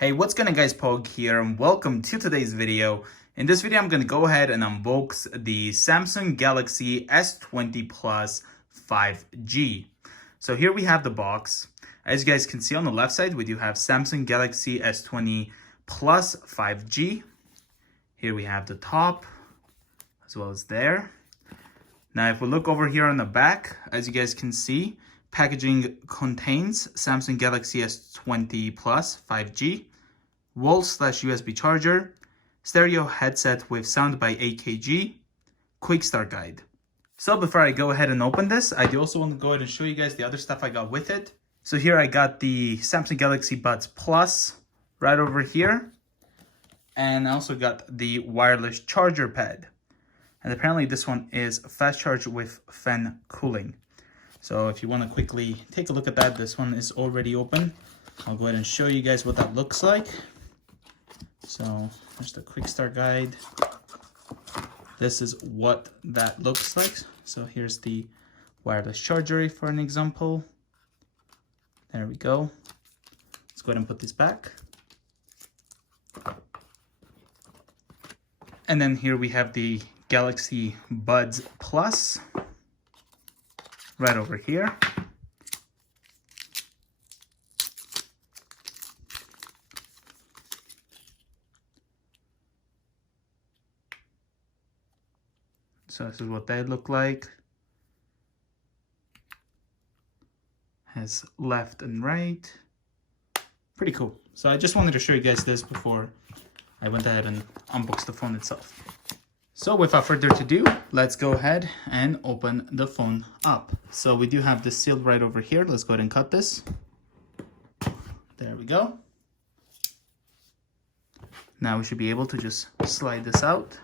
Hey, what's going on guys, Pog here and welcome to today's video. In this video, I'm going to go ahead and unbox the Samsung Galaxy S20 Plus 5G. So here we have the box. As you guys can see on the left side, we do have Samsung Galaxy S20 Plus 5G. Here we have the top as well as there. Now, if we look over here on the back, as you guys can see, packaging contains Samsung Galaxy S20 Plus 5G, wall/USB charger, stereo headset with sound by AKG, quick start guide. So before I go ahead and open this, I do also want to go ahead and show you guys the other stuff I got with it. So here I got the Samsung Galaxy Buds Plus right over here. And I also got the wireless charger pad. And apparently this one is fast charge with fan cooling. So if you want to quickly take a look at that, this one is already open. I'll go ahead and show you guys what that looks like. So there's the quick start guide. This is what that looks like. So here's the wireless charger for an example. There we go. Let's go ahead and put this back. And then here we have the Galaxy Buds Plus right over here. So this is what they look like. Has left and right. Pretty cool. So I just wanted to show you guys this before I went ahead and unboxed the phone itself. So without further ado, let's go ahead and open the phone up. So we do have this sealed right over here. Let's go ahead and cut this. There we go. Now we should be able to just slide this out.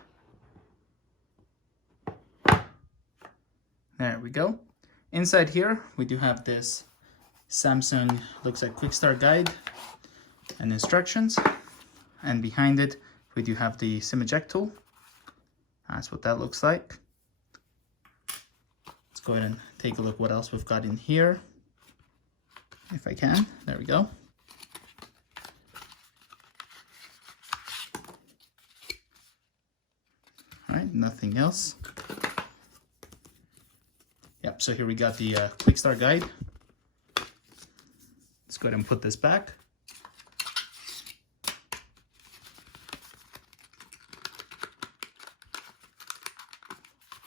There we go. Inside here, we do have this Samsung, looks like quick start guide and instructions. And behind it, we do have the SIM eject tool. That's what that looks like. Let's go ahead and take a look what else we've got in here. If I can, there we go. All right, nothing else. Yep, so here we got the quick start guide. Let's go ahead and put this back.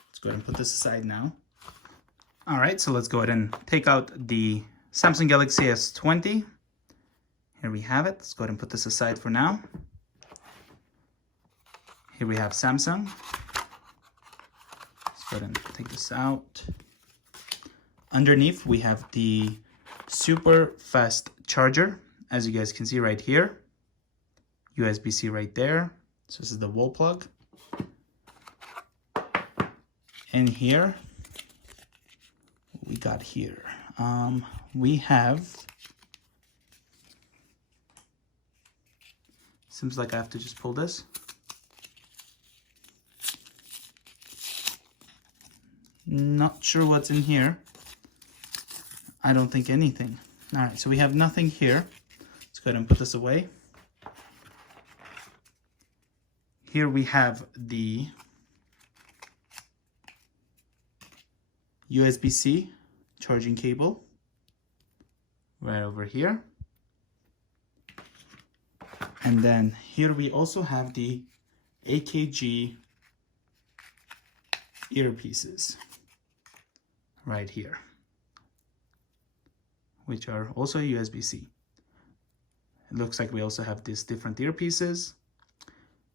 Let's go ahead and put this aside now. All right, so let's go ahead and take out the Samsung Galaxy S20. Here we have it. Let's go ahead and put this aside for now. Here we have Samsung. Let's go ahead and take this out. Underneath, we have the super fast charger, as you guys can see right here. USB-C right there. So this is the wall plug. In here, what we got here? We have, seems like I have to just pull this. Not sure what's in here. I don't think anything. All right, so we have nothing here. Let's go ahead and put this away. Here we have the USB-C charging cable right over here. And then here we also have the AKG earpieces right here, which are also USB-C. It looks like we also have these different earpieces.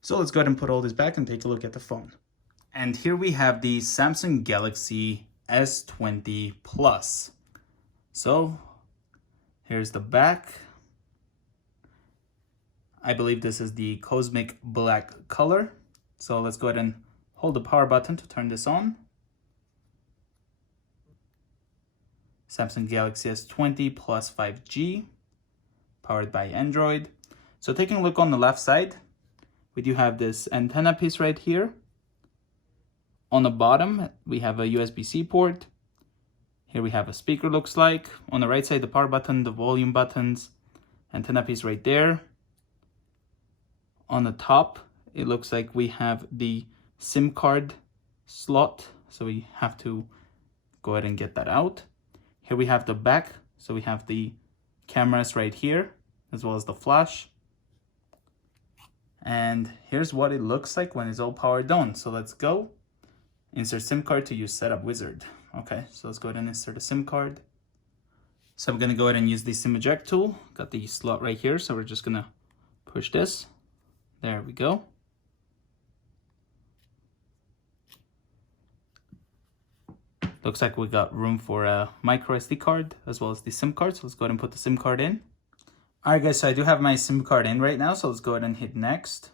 So let's go ahead and put all this back and take a look at the phone. And here we have the Samsung Galaxy S20 Plus. So here's the back. I believe this is the cosmic black color. So let's go ahead and hold the power button to turn this on. Samsung Galaxy S20 Plus 5G, powered by Android. So taking a look on the left side, we do have this antenna piece right here. On the bottom, we have a USB-C port. Here we have a speaker, looks like. On the right side, the power button, the volume buttons, antenna piece right there. on the top, it looks like we have the SIM card slot. So we have to go ahead and get that out. Here we have the back. So we have the cameras right here, as well as the flash. And here's what it looks like when it's all powered on. So let's go. Insert SIM card to use Setup Wizard. Okay, so let's go ahead and insert a SIM card. So I'm gonna go ahead and use the SIM eject tool. Got the slot right here, so we're just gonna push this. There we go. Looks like we got room for a micro SD card as well as the SIM card. So let's go ahead and put the SIM card in. All right, guys, so I do have my SIM card in right now. So let's go ahead and hit next.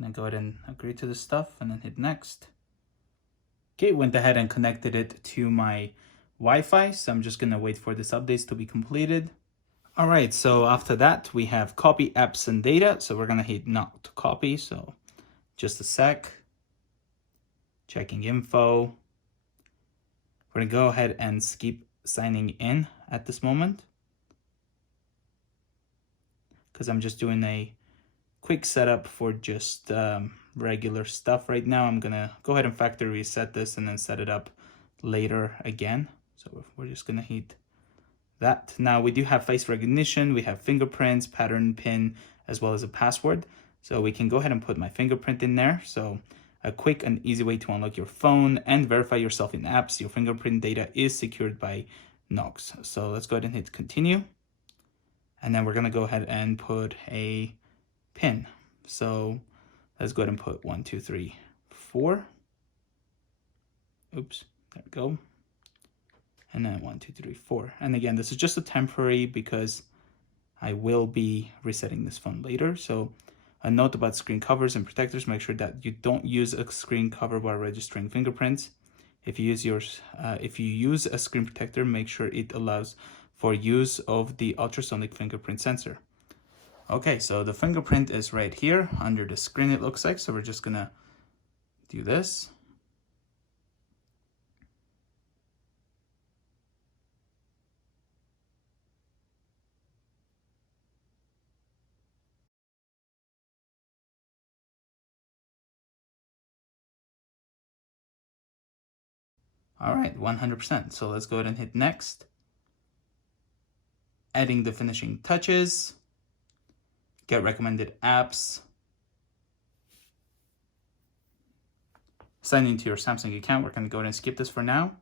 Gonna go ahead and agree to this stuff and then hit next. Okay, went ahead and connected it to my Wi-Fi. So I'm just gonna wait for this updates to be completed. All right, so after that, we have copy apps and data. So we're gonna hit not to copy. So just a sec. Checking info. We're gonna go ahead and skip signing in at this moment, because I'm just doing a quick setup for just regular stuff right now. I'm gonna go ahead and factory reset this and then set it up later again. So we're just gonna hit that. Now we do have face recognition, we have fingerprints, pattern pin, as well as a password. So we can go ahead and put my fingerprint in there. So a quick and easy way to unlock your phone and verify yourself in apps. Your fingerprint data is secured by Knox. So let's go ahead and hit continue. And then we're gonna go ahead and put a pin. So let's go ahead and put 1, 2, 3, 4. Oops, there we go. And then 1, 2, 3, 4. And again, this is just a temporary because I will be resetting this phone later. So a note about screen covers and protectors: make sure that you don't use a screen cover while registering fingerprints. If you use a screen protector, make sure it allows for use of the ultrasonic fingerprint sensor. Okay, so the fingerprint is right here under the screen, it looks like. So we're just gonna do this. All right, 100%. So let's go ahead and hit next. Adding the finishing touches. Get recommended apps. Sign into your Samsung account. We're going to go ahead and skip this for now.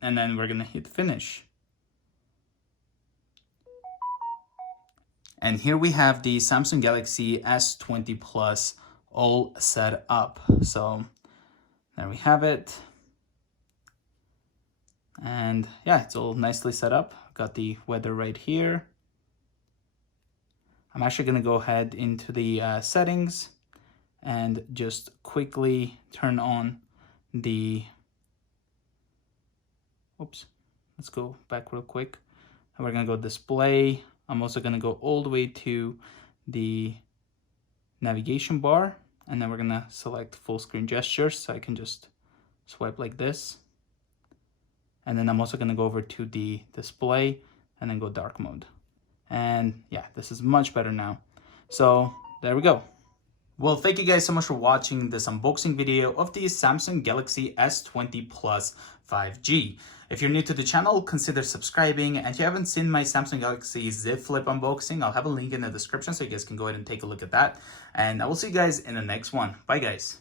And then we're going to hit finish. And here we have the Samsung Galaxy S20 Plus all set up. So there we have it. And yeah, it's all nicely set up. Got the weather right here. I'm actually going to go ahead into the settings and just quickly turn on the, oops, let's go back real quick. And we're going to go display. I'm also going to go all the way to the navigation bar, and then we're going to select full screen gestures, so I can just swipe like this. And then I'm also going to go over to the display and then go dark mode. And yeah, this is much better now. So there we go. Well, thank you guys so much for watching this unboxing video of the Samsung Galaxy S20 Plus 5G. If you're new to the channel, consider subscribing. And if you haven't seen my Samsung Galaxy Z Flip unboxing, I'll have a link in the description so you guys can go ahead and take a look at that. And I will see you guys in the next one. Bye, guys.